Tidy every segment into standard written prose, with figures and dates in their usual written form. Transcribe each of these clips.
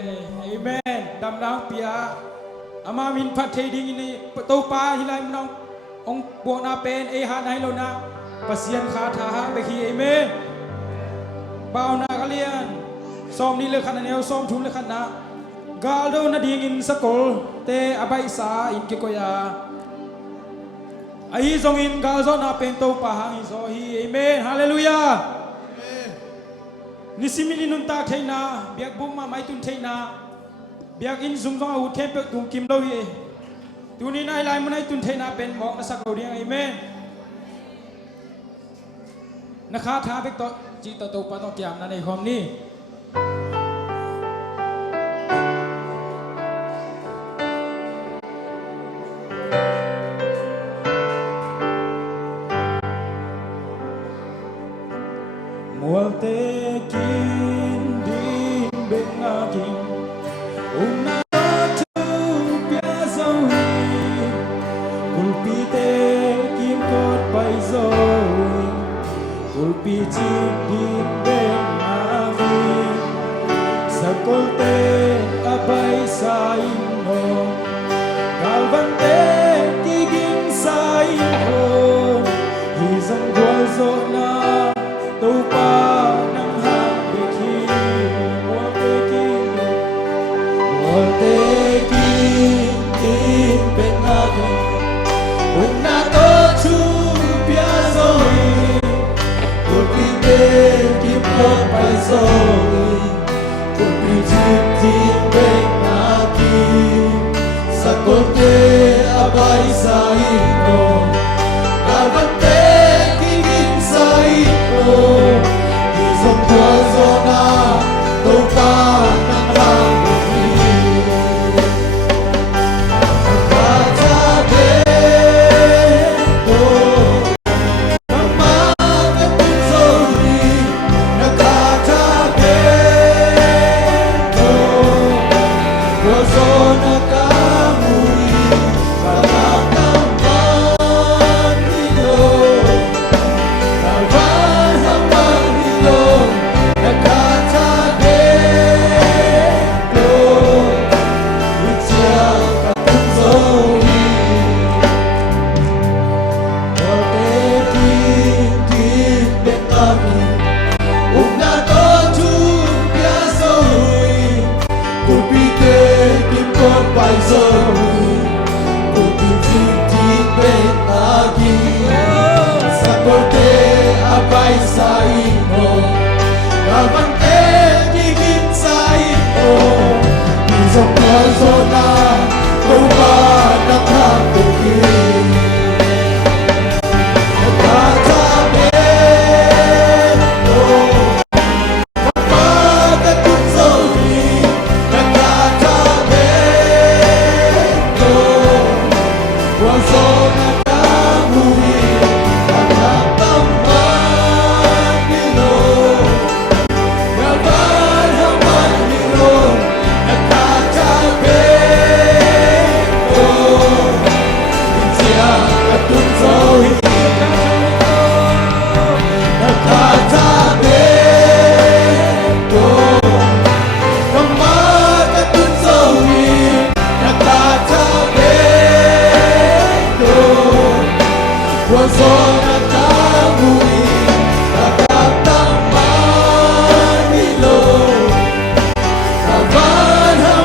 Amen. Đam nang pia. Ama min phat thei ding ni to pa hilai mnong ong bo na pen e ha nai lo na pasien kha tha ha be khi amen. Bao na kalian. Som ni le khan neo som thum le khan na. Galdo na ding in sakol te abai sa in ke koya. Ai zong in gal zo na pen to pa hang zo hi amen. Hallelujah. Nisimini nun ta thei na biak bung ma mai tun thei na biak in zum zong u them pe tum kim lo ye tu ni nai lai mun ai tun thei na pen mok na sak lo riang amen na kha tha bek to chi to pa to kyam na nei khom ni mual te kin din bên na kin na tu pia zoi kulpi te kim kot pai zoi kulpi chi din bên na kin sakol te abai sai no kalvan te tigin sai ho hi zong gol zo na tu pa nang hang be khi mua te kin tin bên na đi un na to chu pia rồi cuộc đi te kim pot pai rồi cuộc đi chim tin bên na ki sa ko te abai sai no kalvante kigin sai no di sông tua zona to pa nang lang đi ta cha de to mama ka tin zori na ka cha de to tua zona ka muri ka ka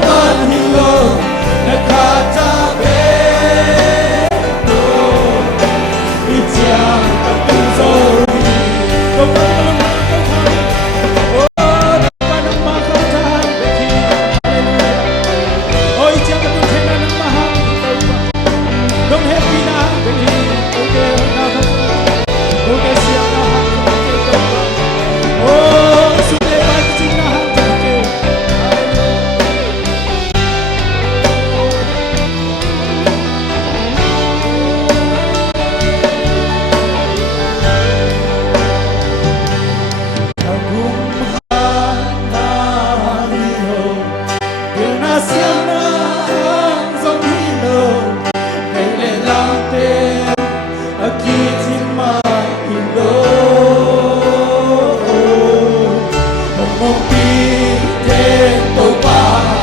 man ni lo một tí thêm tôi qua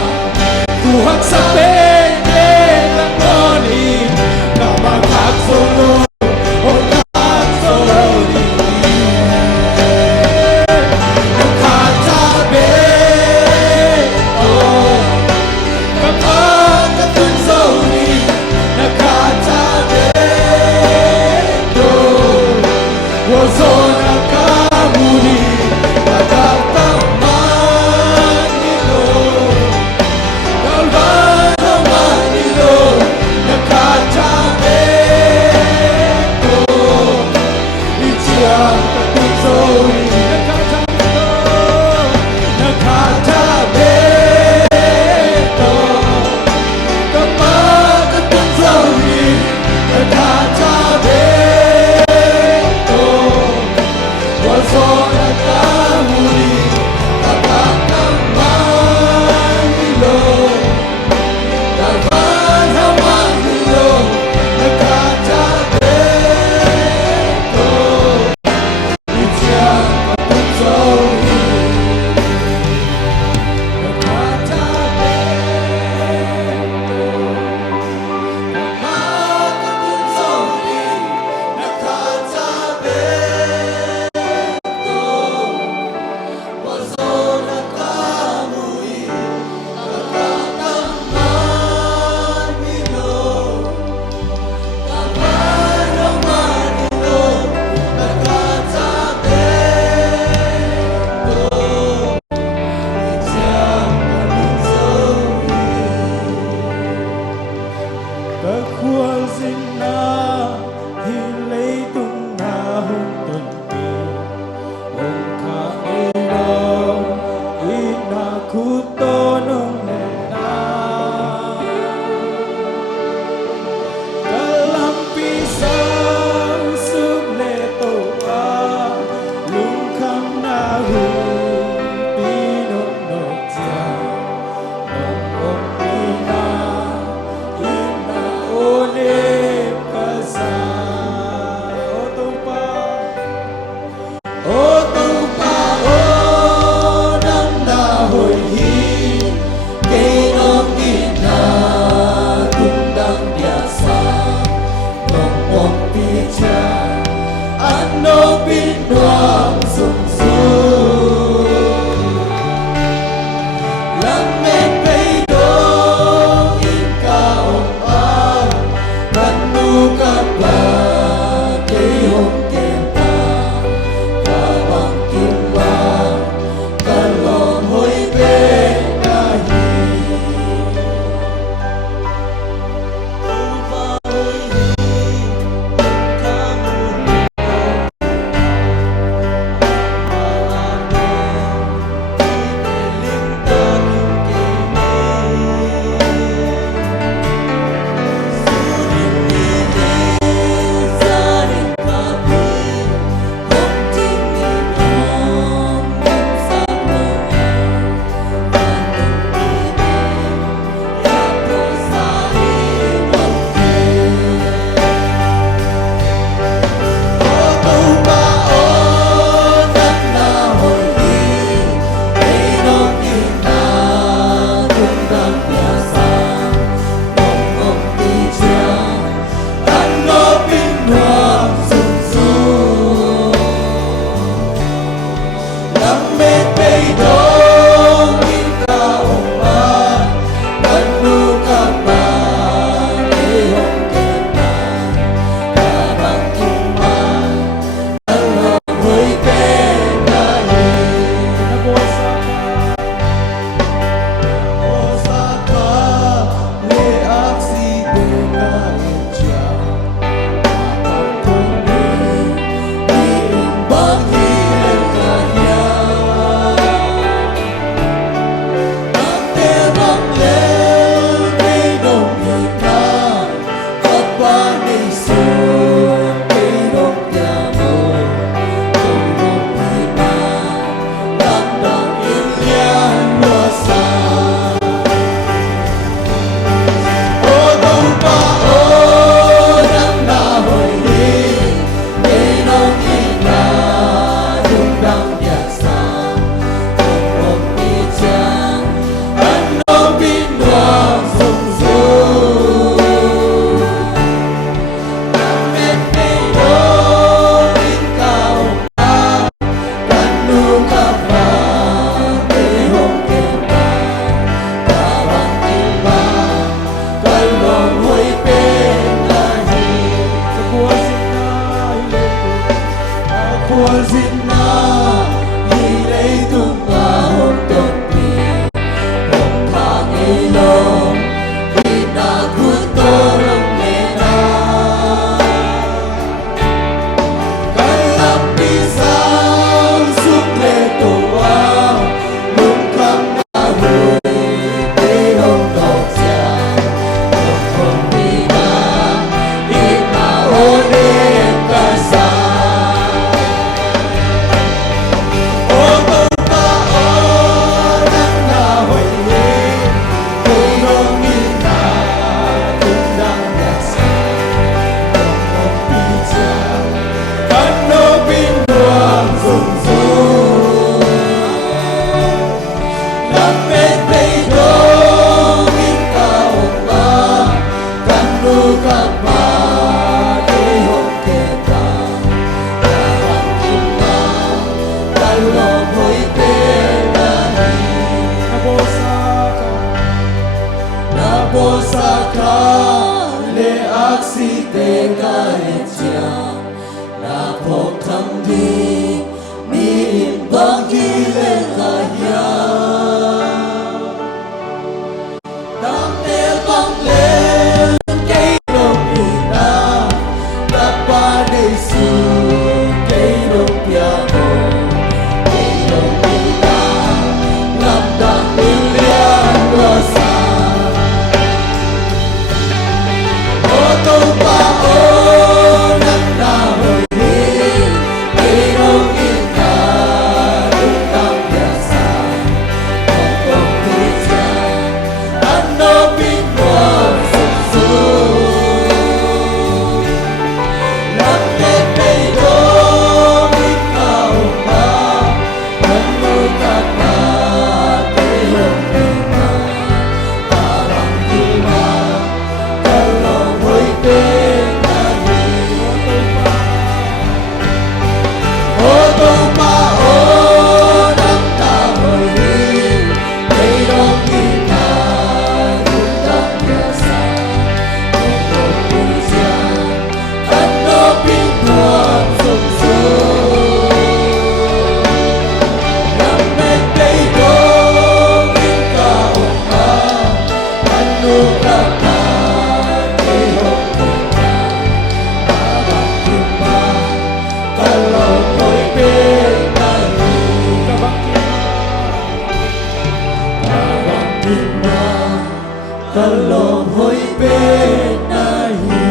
le aksi te ka etia na phok tham di mi in bang ki le ka ya dam te bang le ke ro pi na ta pa de su ke ro pya mo ke ro pi na lam dang mi le ro sa tô pa ô nắng na hồi đi cây rong in ta tung tam ya sa không công đi cha anh nó biết qua sụp sôi nắng tết đây đó biết cao ta vẫn nuôi ta ta cây rong in ta ta bằng đi mà kalau hoi pe nahi o to pa o nam ta hoi ni ei rong ki ta tung tam ya sa o pu sia an no pin nuam sum so nam me pe do in ka o ma an no ka ta kalau hoi pe nahi abang kita kalau hoi pe nahi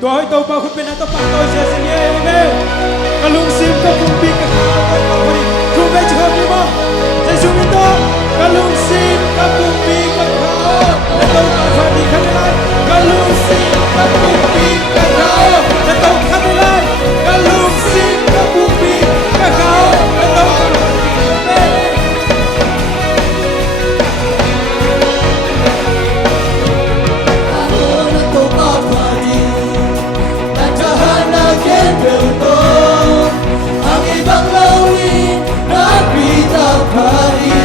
Tua hoi tau pa khut pe na to pa to sia sia ye amen kalung sim ka pum pi ka ka ka ka pari ku be chho ki mo sai su mi to kalung sim ka pum pi ka ka na to ka fa di kha lai kalung sim ka pum pi ka ka na to kha lai kalung sim ka pum pi ka ka na to ka ahora to pa fadi na jahana ke del to ang ibang lawin na pita pari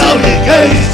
Hey,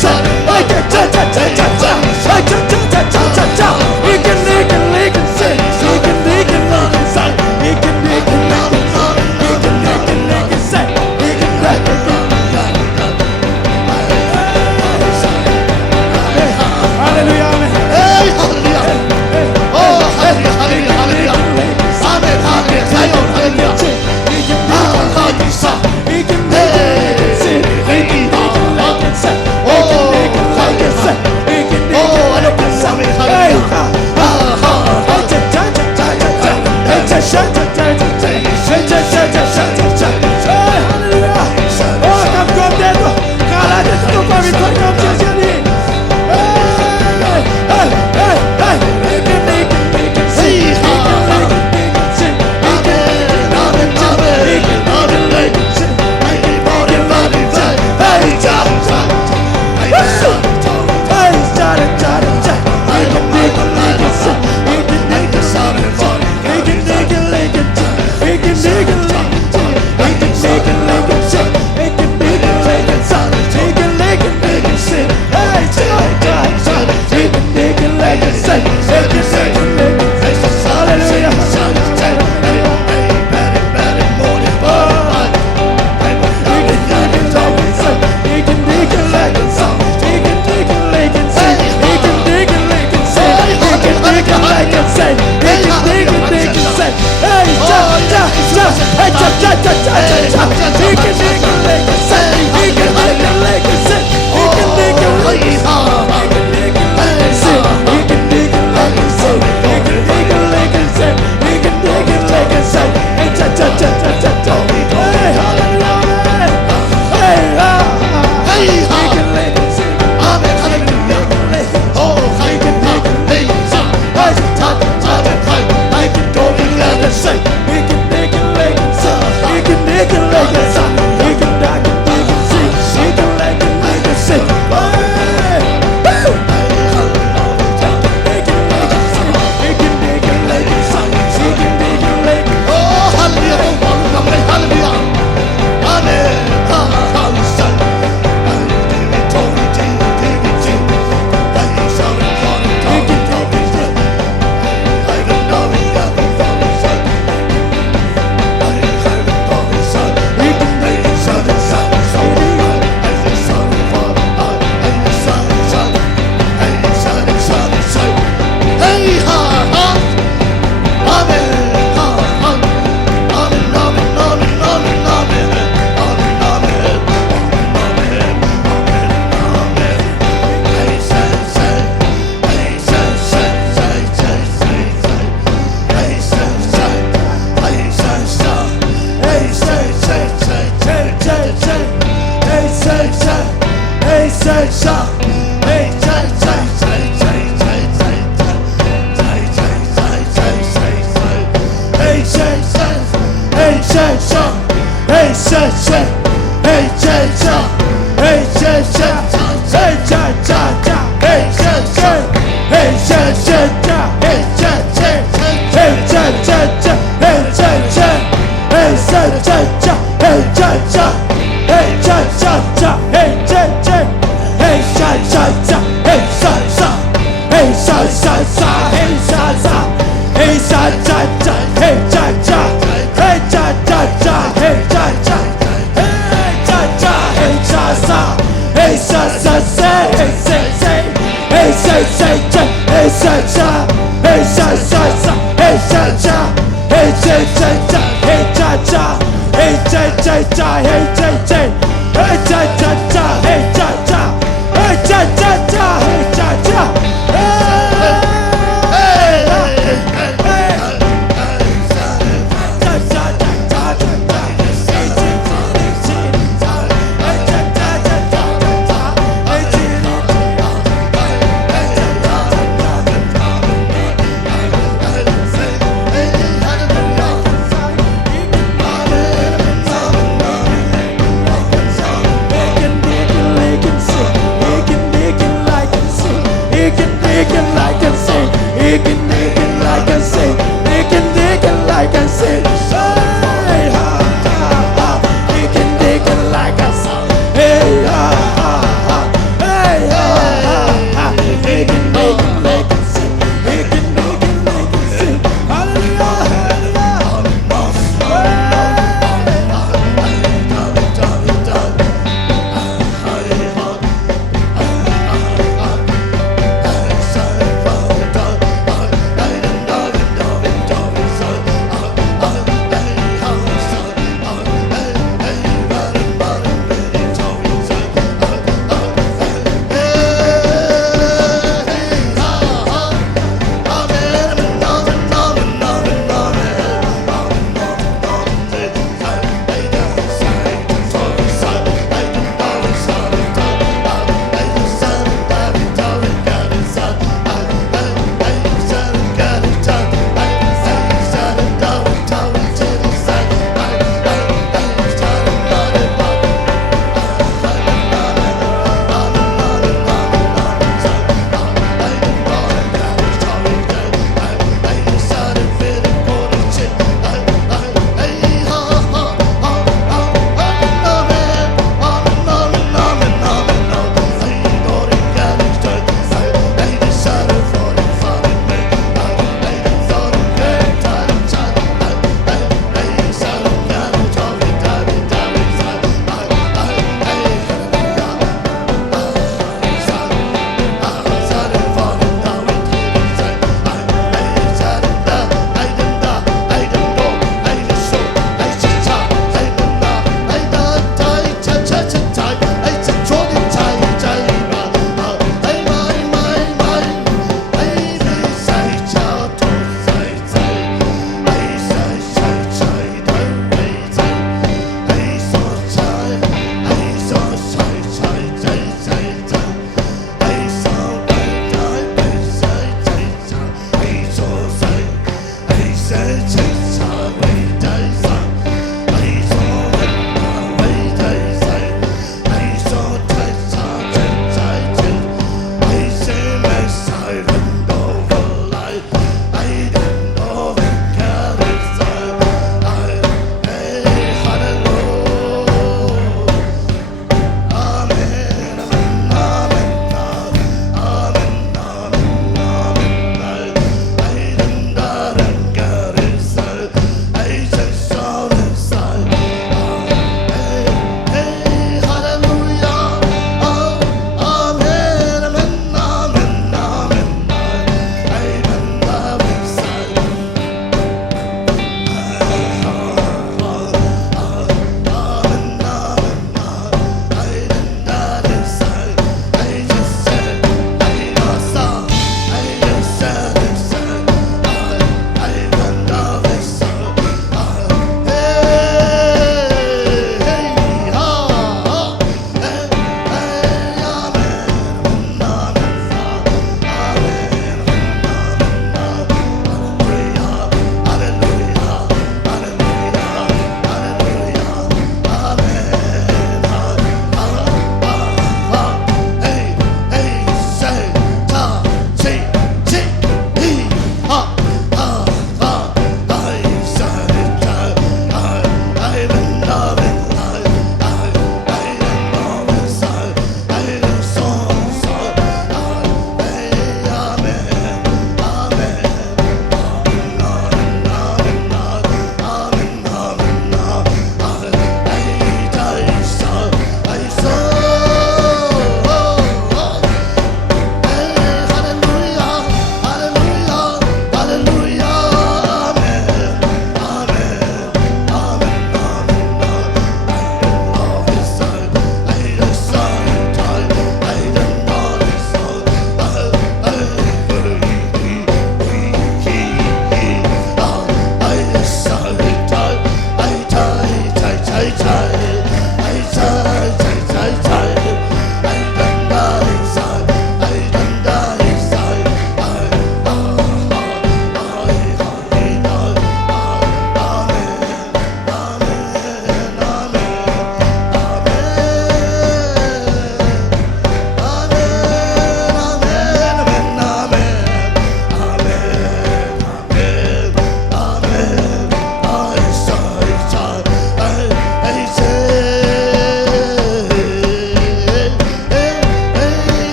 Hey,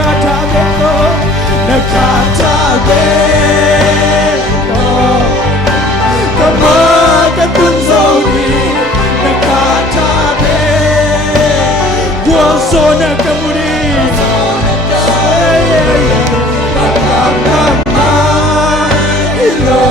nakata beko nakata beko kama katunzoni nakata beko guasona kamuri kama ilo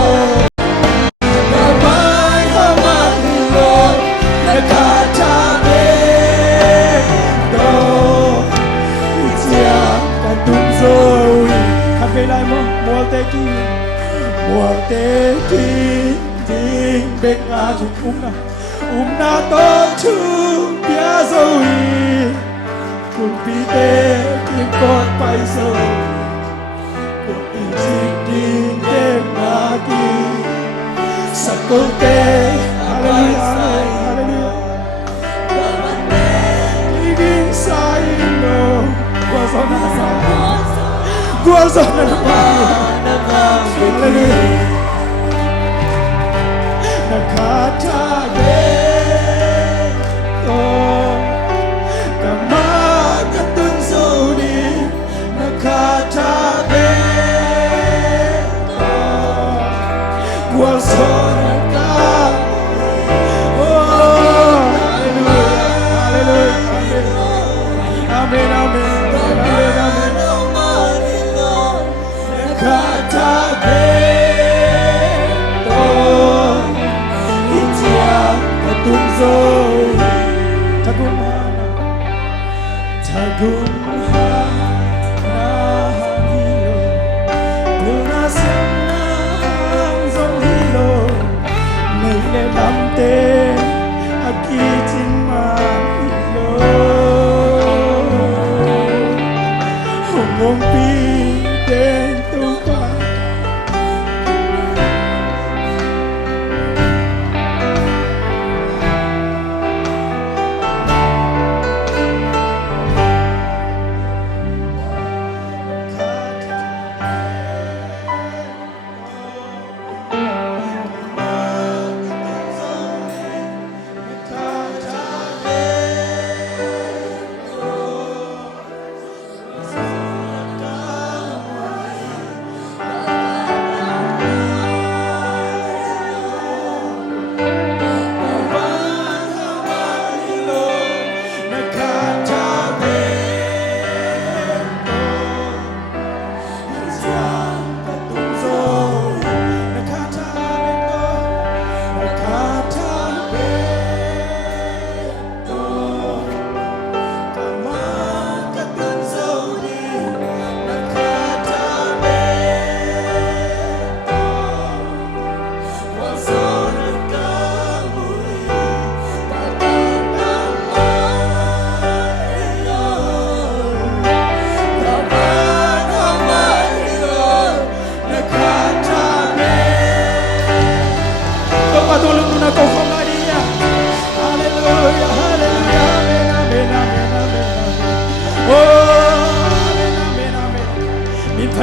mùa tết tin bên ngã chúng na to chung bia rồi cùng pi tê kim con bay rồi cùng tình xin tin đêm ngã kỳ sắc cô tê hallelujah hallelujah living sai no guazona nakata beko kama katunzoni nakata beko guasona ka hallelujah amen amen amen amen nakata beko Tagumhana hilo Lunasyang zonghilo Nile lamte Akitin mahilo Humumpi dentupa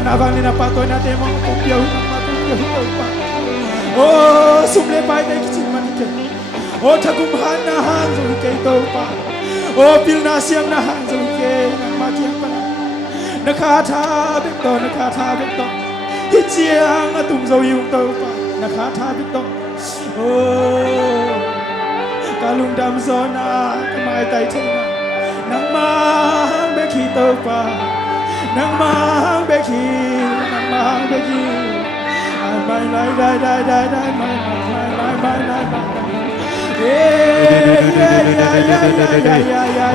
Panabang na patoy natin mga kumpiyaw ng matumpyaw pa. Oh, sumlepay tayo kichin manike. Oh, tagumhan na hanzo kay to pa. Oh, pilnasyang na hanzo kay ng matiyang pa. Nakatabik to. Hitsiyang atumzaw yung to pa. Nakatabik to. Oh, kalungdam zona kamay tayo tayo na. Nang mahang bekito pa. Nang mahang beki my lai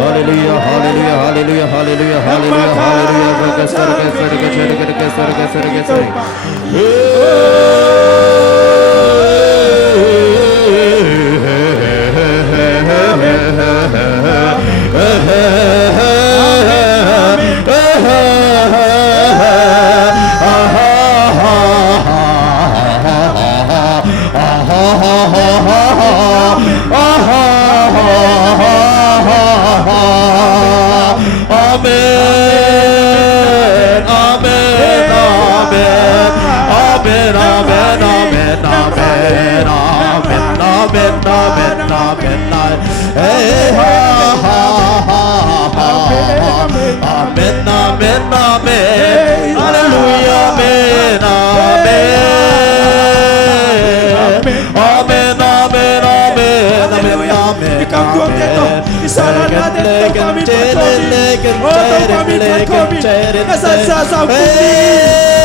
Hallelujah, hallelujah, hallelujah, hallelujah, hallelujah, Amen, amen, amen. Amen, amen, amen, amen, amen. Ikaw doon dito. Isala natin itong kami pagkobi. O itong kami pagkobi. Nasasasang pumili.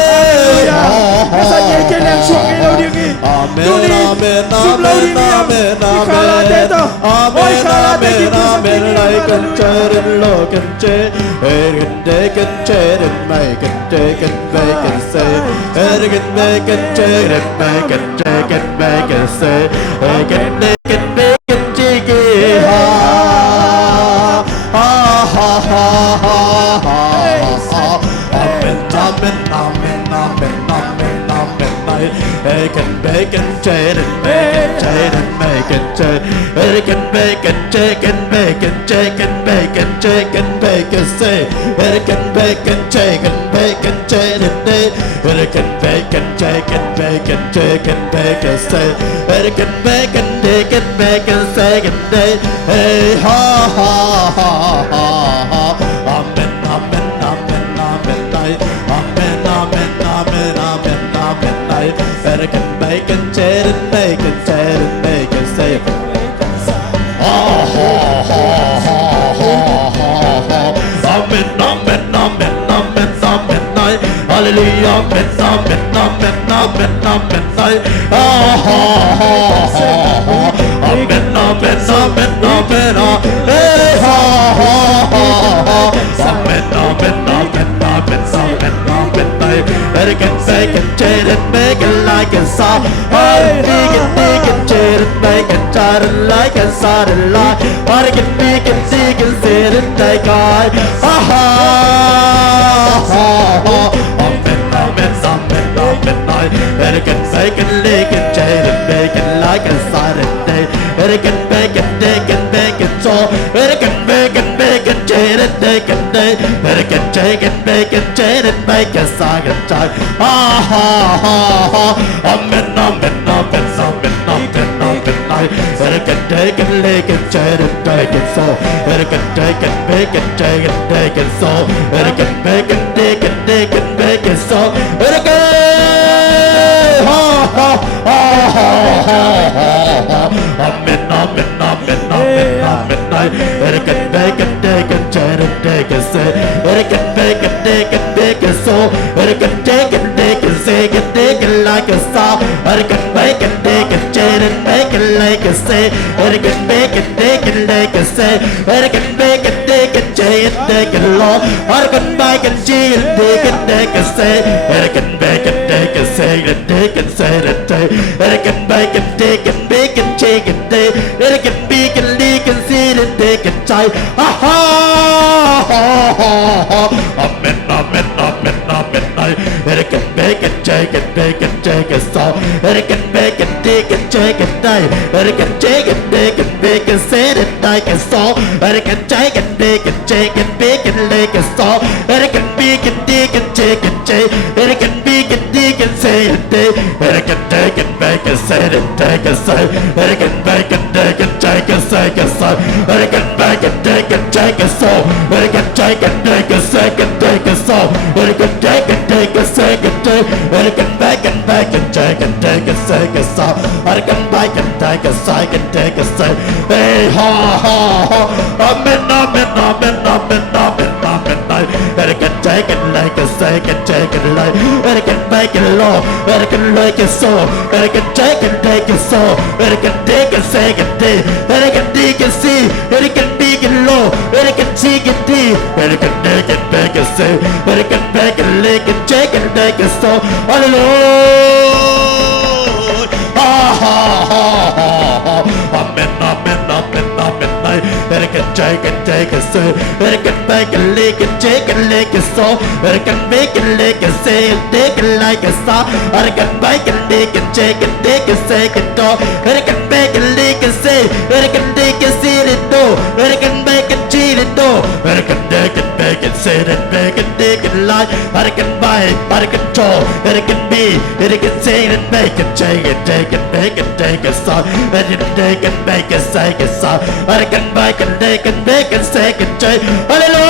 Hallelujah. Nasanyay ang suwang ilaw diri. Amen, amen, Sumlaw amen, diri. amen, Ikala dito. O amen, ikala amen, dito sa amen, pili. I can Hallelujah. turn and look and change, and take and change and make and take and make and say, and can make and change and make and take and make and say, I can make and make and take it. Ha ha ha ha ha ha. Amen, amen, amen, amen, amen, amen. I can make and change and make and change and make and change. I can make and take and make and take and make and take and make and say. I can make and take and make and change and make. I can make and take and make and take and make and say. I can make and take and make and say and make. Hey ha ha ha ha ha. Amen, amen, amen, amen. Amen, amen, amen, amen, amen. I can make and change and make and change and make and say. Amen, amen, amen, amen, amen. Hallelujah, amen, amen, amen, amen, amen. Amen, amen, amen, amen. Hey, ha, ha, ha, ha. Amen, amen, amen, amen, amen, amen. I can make and change and make it like a song. I can change and make it try to like a satellite. I can make and seek and sit and take God. Ha ha ha. Amen, amen, amen, amen. I can make and lick and change and make it like a Saturday. I can make and take and make it so. I can make and change and take and day. I can take and make and change and make a song and time. Ha ha ha ha. Amen, amen, amen, amen, amen, amen. I can take and lick and change and take it so. I can take and make and change and take it so. I can make and take and take and make it so. I can ha ha ha ha ha ha. Amen, amen, amen, amen, amen. I can make and take and change and take it so. I can make and take and make it so. I can take and take and say and take it like a song. I can make and take and change and make it like a say. I can make and take and like a say. I can make and take and change and take it long. I can make and change and take and take a say. I can make and take and say and take and say and take. I can make and take and make and change and take. I can make and leak and see and take and try. Ha ha ha ha. Amen, amen, amen, amen. I can make and take and make and take a song. I can make and take and take and die. I can take and make and make and say it like a song. I can take and make and take and make and like a song. I can make and take and take and take. I can make and take and say it day. I can take and make and say it take a say. I can make and take and take a say a song. I can make and take and take a song. I can take and take a second take a song. I can take and take a second take. I can make and take and take a second song. I can make and take a second take a say. Hey ha ha ha. Amen, amen, amen, amen, amen, amen. I can take it like a second take it like. I can make it long. I can make it so. I can take it so. I can take a second day. I can take it see. I can make it low. I can take it deep. I can make it make it say. I can make it lick and take it make it so. Hallelujah. Ha ha ha ha ha. Amen, amen, amen, amen. I can take and take a say. I can make it lick and take it lick it so. I can make it lick and say and take it like a song. I can make it lick and take and take and say it go. I can make it lick and say. I can take and see it do. I can make it cheat it do. I can take and make it say it make it take it like. I can buy it, I can control. I can be, I can say it make it take it make it take a song. I can take and make it say a song. I can make and take and make it say it take. Hallelujah.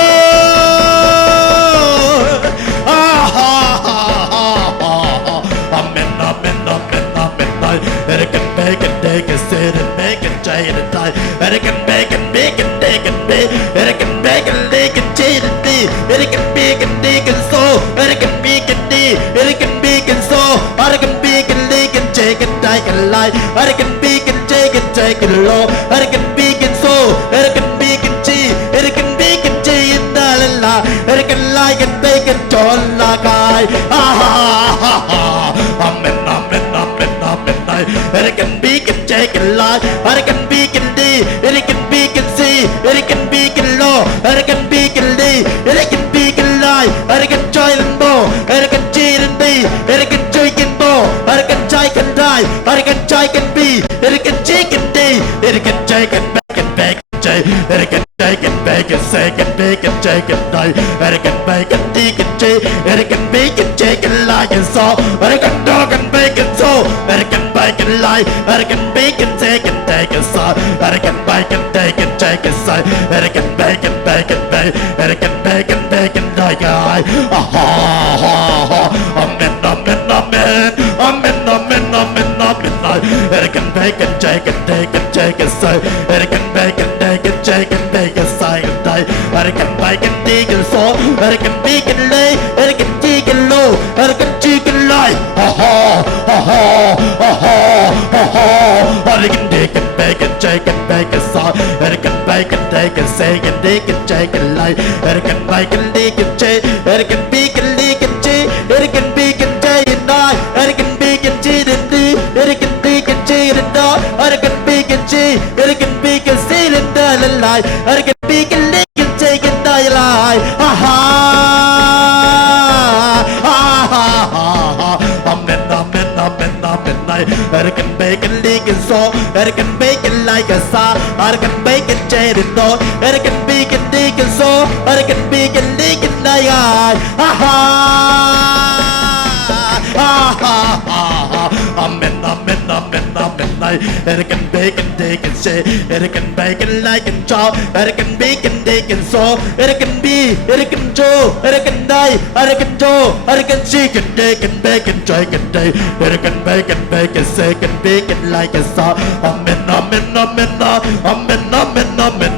Ah ha ha ha ha. Amen, amen, amen, amen. I can make American bacon, bacon, bacon, American bacon, bacon, cheese, American bacon, bacon, so, American bacon, American bacon, so, American bacon, bacon, chicken, chicken, light, American bacon, chicken, chicken, low, American bacon, so, American bacon, cheese, American bacon, cheese, la, American like and bacon, John, la, guy, amen, amen, amen, amen, American bacon, chicken, light, American bacon, American bacon, see, American bacon, low, American bacon, American bacon, light, American chicken, bow, American chicken, bee, American chicken, bow, American chicken, die, American chicken, bee, American chicken, day, American chicken, bacon, bacon, American chicken, bacon, second bacon, chicken, die, American bacon, chicken, American bacon, chicken, lion, saw, American dog and bacon, so, American bacon, lie, American bacon, second, take a saw, American bacon, take a side, American bacon, bacon, American bacon, bacon, die, guy, amen, amen, amen, amen, amen, amen, amen, American bacon, chicken, take a side, American bacon, chicken, bacon, side, die, American bacon, chicken, so, American bacon, lay, American chicken, low, American chicken, lie, American bacon, bacon, chicken, bacon, side, American bacon, bacon, second, bacon, chicken, lie, American bacon, bacon, American bacon, bacon, American bacon, chicken, die, American bacon, chicken, American bacon, chicken, die, American bacon, American bacon, sealing, die, lie, American bacon, bacon, chicken, die, lie, amen, amen, amen, amen, American bacon, leaking, so, American bacon, like a saw, American bacon, chicken, no, American bacon, leaking, so, American bacon, leaking, die, amen, amen, amen, amen, American bacon, bacon, say, American bacon, like a chow, American bacon, bacon, so, American bee, American Joe, American die, American Joe, American chicken, bacon, bacon, chicken, day, American bacon, bacon, second, bacon, like a saw, amen, amen, amen, amen, amen, amen, amen,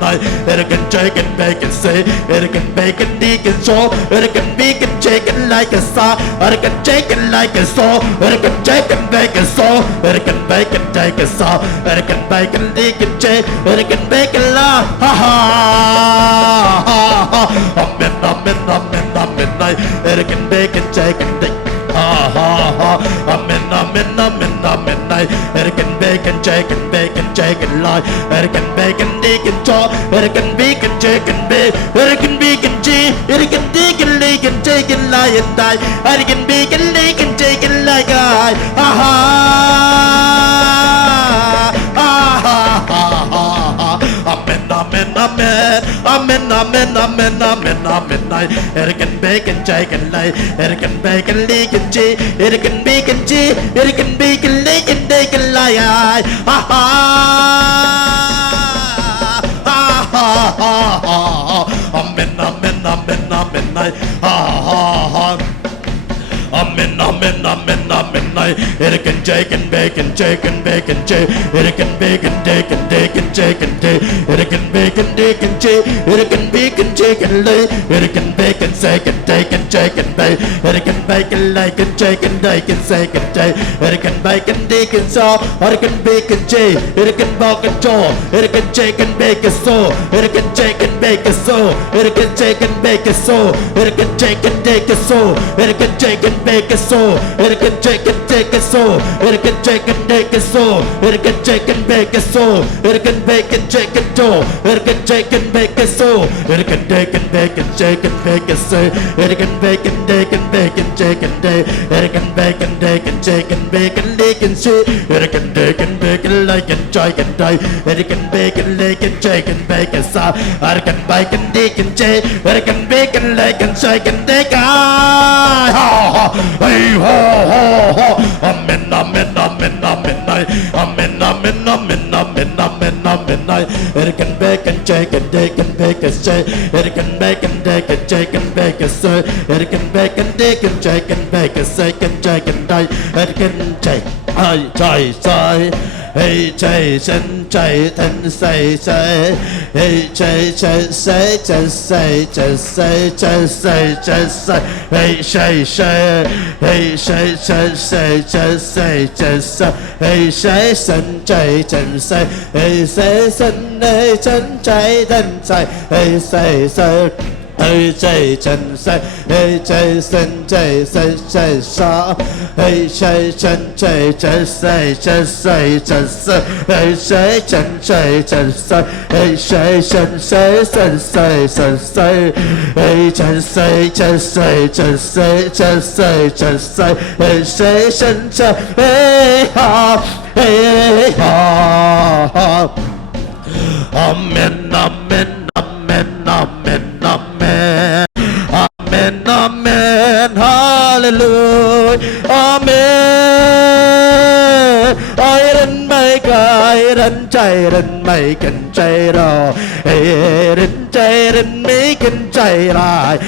American chicken, bacon, say, American bacon, deacon, so, American bacon, chicken, like a saw, American chicken, like a saw, American chicken, bacon, so, American bacon, take a saw, American bacon, deacon, American bacon, la, amen, amen, amen, amen, American bacon, chicken, amen, amen, amen, amen, American bacon, chicken, bacon, chicken, lie, American bacon, deacon, chop, American bacon, chicken, American bacon, American bacon, bacon, chicken, lie, and die, American bacon, bacon, chicken, like I, amen, amen, amen, amen, amen, amen, amen, amen, American bacon, chicken, lie, American bacon, leaking, American bacon, American bacon, leaking, bacon, lie, amen, amen, amen, amen, amen, amen, amen, amen, American chicken, bacon, chicken, bacon, American bacon, bacon, bacon, chicken, American bacon, bacon, American bacon, chicken, American bacon, second, chicken, chicken, American bacon, like a chicken, bacon, second, American bacon, bacon, saw, American bacon, American bacon, jaw, American chicken, bacon, so, American chicken, bacon, so, American chicken, bacon, so, American chicken, bacon, so, American chicken, bacon, so, American chicken, bacon, so, American chicken, bacon, so, American chicken, bacon, so, American bacon, chicken, jaw, American chicken, bacon, so, American bacon, bacon, chicken, bacon, so, American bacon, bacon, bacon, chicken, American bacon, bacon, chicken, bacon, bacon, so, American bacon, bacon, like and chicken, American bacon, bacon, chicken, bacon, so, American bacon, bacon, American bacon, like and chicken, bacon, hey ho ho ho, amen, amen, amen, amen, amen, amen, amen, amen, amen, amen, American bacon, chicken, bacon, bacon, say, American bacon, bacon, chicken, bacon, say, American bacon, bacon, chicken, bacon, second, chicken, American chicken, say, hey chạy chân chạy thân say say hey chạy chạy say chạy say chạy say chạy say chạy say hey say say hey say say say chạy say chạy say hey say sân chạy chân say hey say sân hey chân chạy thân say hey say say hey chạy chân say hey chạy sân chạy say chạy sa hey chạy chân chạy chạy say chạy say chạy say hey chạy chân chạy chạy say hey chạy chân say chân say chân say hey chân say chân say chân say chân say chân say hey chạy chân chạy hey ha hey ha amen amen amen amen amen amen amen hallelujah amen ai đến mấy cái đến chạy đến mấy cần chạy rồi đến chạy đến mấy cần chạy lại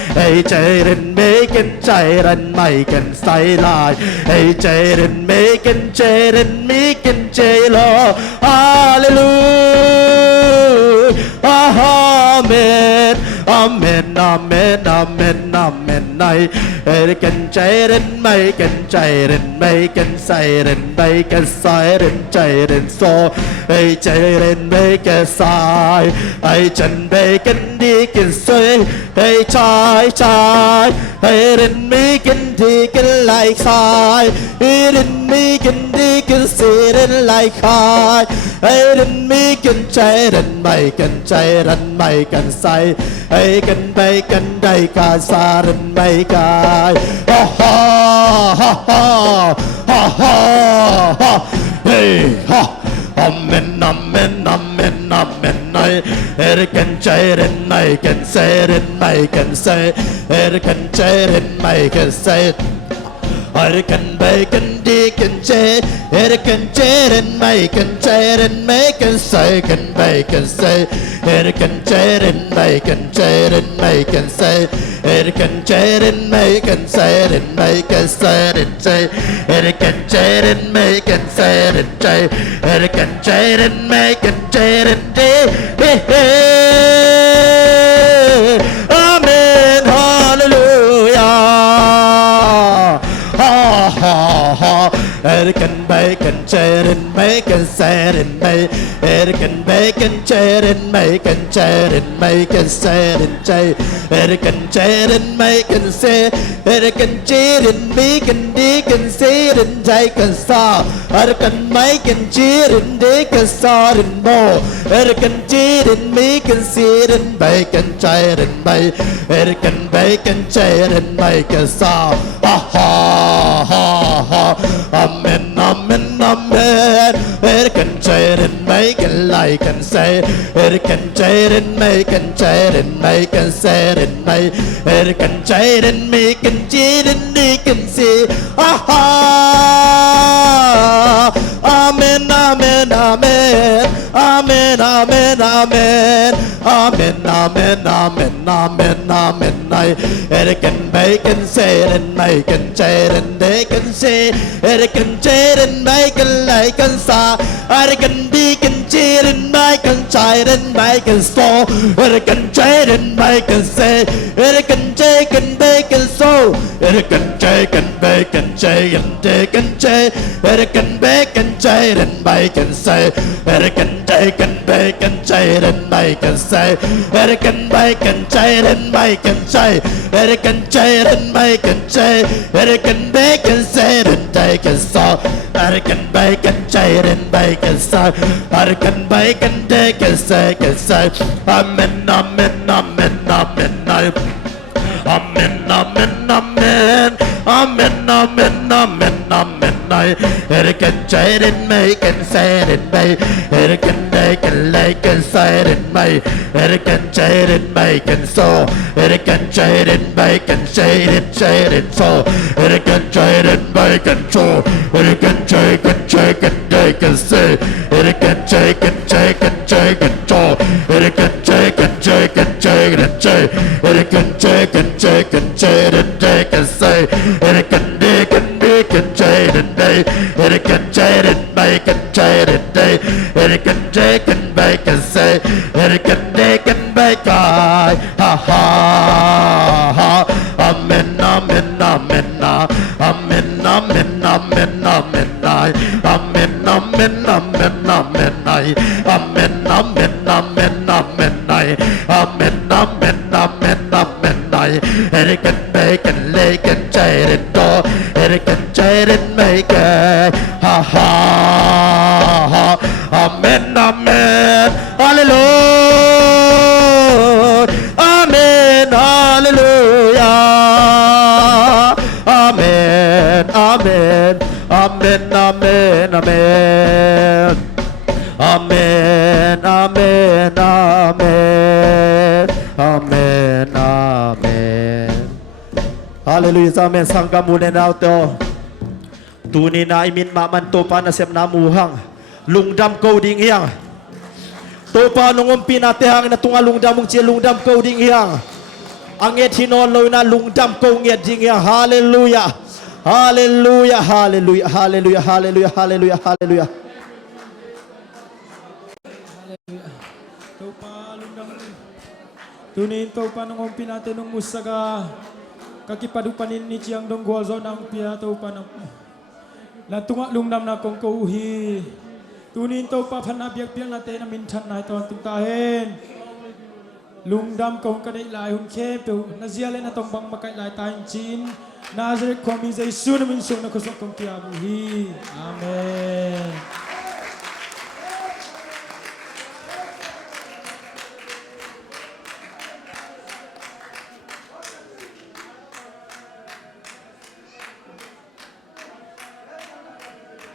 chạy đến mấy cần chạy đến mấy cần say lại chạy đến mấy cần chạy đến mấy cần chạy lo hallelujah amen amen amen amen amen này cần chạy đến mấy cần chạy đến mấy cần say đến mấy cần say đến chạy đến so chạy đến mấy cần say chân mấy cần đi cần xoay trái trái đến mấy cần thì cần lại sai đến mấy cần đi cần xì đến lại khai đến mấy cần chạy đến mấy cần chạy đến mấy cần say cần mấy cần đầy cả xa đến mấy cái ha ha ha ha ha ha ha hey ha amen amen amen amen này cần chạy đến mấy cần say đến mấy cần say cần chạy đến mấy cần say cần bay cần đi cần chạy cần chạy đến mấy cần chạy đến mấy cần say cần bay cần say cần chạy đến mấy cần chạy đến mấy cần say cần chạy đến mấy cần say đến mấy cần say đến chạy cần chạy đến mấy cần say đến chạy cần chạy đến mấy cần chạy đến đi amen hallelujah ha ha ha cần bay cần chạy đến mấy cần xe đến mấy cần bay cần chạy đến mấy cần chạy đến mấy cần xe đến chạy cần chạy đến mấy cần xe cần chạy đến mấy cần đi cần xe đến chạy cần xa cần mấy cần chạy đến đi cần xa đến mồ cần chạy đến mấy cần xe đến mấy cần chạy đến mấy cần bay cần chạy đến mấy cần xa ha ha ha ha amen amen amen cần chạy đến mấy cần lại cần say cần chạy đến mấy cần chạy đến mấy cần xe đến mấy cần chạy đến mấy cần chạy đến đi cần xe ha ha amen amen amen amen amen amen amen amen amen amen amen này cần mấy cần xe đến mấy cần chạy đến để cần xe cần chạy đến mấy cần lại cần xa cần đi cần chạy đến mấy cần chạy đến mấy cần so cần chạy đến mấy cần xe cần chạy cần bê cần so cần chạy cần bê cần chạy cần chạy cần chạy cần bê cần chạy đến mấy cần xe cần chạy cần bê cần chạy đến mấy cần xe cần bê cần chạy đến mấy cần chạy cần chạy đến mấy cần chạy cần bê cần xe đến chạy cần so cần bay cần chạy đến bay cần sai cần bay cần đi cần xe amen amen amen amen amen amen amen amen amen amen amen amen này cần chạy đến mấy cần xe đến bay cần đây cần lấy cần xe đến bay cần chạy đến bay cần so cần chạy đến bay cần chạy đến so cần chạy đến bay cần so cần chạy đây cần xe cần chạy cần so cần chạy cần chạy đến đây cần xe cần đi cần chạy đến đây Erikenjayden bacon day, Erikenjaken bacon say, Erikendaken bacon, ha ha ha. Amen, amen, amen, amen, amen, amen, amen, amen, amen, amen, amen, amen, amen, amen, amen, amen, amen, amen, amen, Eriken bacon, laken, jayden do, Eriken jayden bacon, ha ha ha. Amen, amen, hallelujah, amen, hallelujah, amen, amen, amen, amen, amen. Amen, amen, amen, amen, amen. Hallelujah, amen. Sangka muna na ito. Tunay na imin maman to pa na siyam na muhang. Lungdam ko ding hiyang. To pa nung pinatihang na tunga lungdam mong siya lungdam ko ding hiyang. Ang et hinolo na lungdam ko ng et ding hiyang. Hallelujah. Hallelujah, hallelujah, hallelujah, hallelujah, hallelujah, hallelujah. Tunin to pa nung pinate nung musaga kakipadupanin ni Chiang Dong Guazo ng piato pa ng latunga lungnam na kong kauhi tunin to pa panabiyak-biyak natin na mintan na ito ang tuntahin lungdam kong kanailay hun kepo naziyalay na tong bang makailay tayong chin Nazareth komin sa isu na minsong na kusok kong kiabuhi Amen.